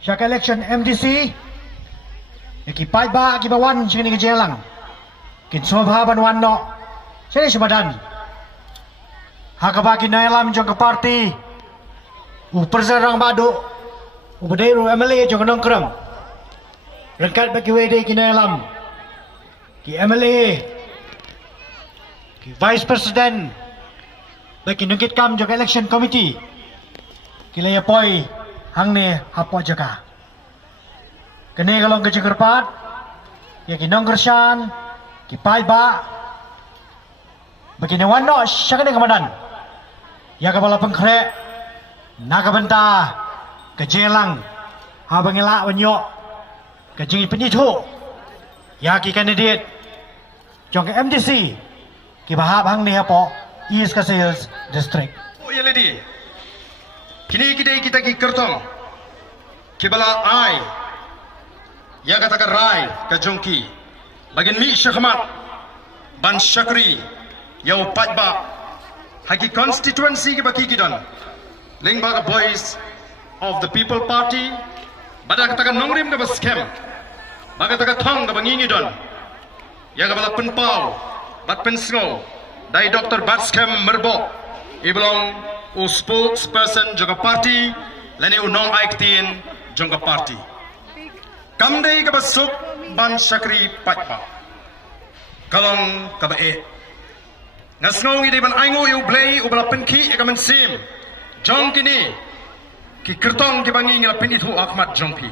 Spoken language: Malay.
Siya election MDC. Ikipai ba kibawan siya ni kejelang. Kinsobhaban wanno. Siya ni sebadan. Hakaba kinailam jong ke parti. Perserang badu. Ubadairu MLA jong nongkrong. Rengkat bagi wede kinailam. Ki MLA. Ki Vice President. Bagi nungkit kam jong election committee. Kilaya poi hang ni hapo jaka. Kene kalong ke Jakarpat, ya kinong kersan, kipai ba, begini wano siya kene kamadan. Ya kapala pengkre, nakabenta, kejelang, habang ila wanyo, kejingi penitu, ya ki kandidat, jong ke MDC, kibahab hang ni hapo, East Kasils District. Oh ya lady, kini kita ki kertong, kibala ai. Ya katakan rai ke jongki bagian mi syakmat ban syakri yau patba haki constituency ke baki kidan ling baga boys of the people party bada katakan nongrim ke baskem baga katakan thong ke bangingi don ya ke bala penpau bat pensngo dai Dr. Batskem merbo iblong u spokesperson juga party lani unong aiktin juga party kamdei ka basuk ban syakri patpa kalong ka bae ngasngong ide ban aingo yu blei ubala penki ka men sim jong kini ki kertong ki bangi ngila pin itu Ahmad Jongpi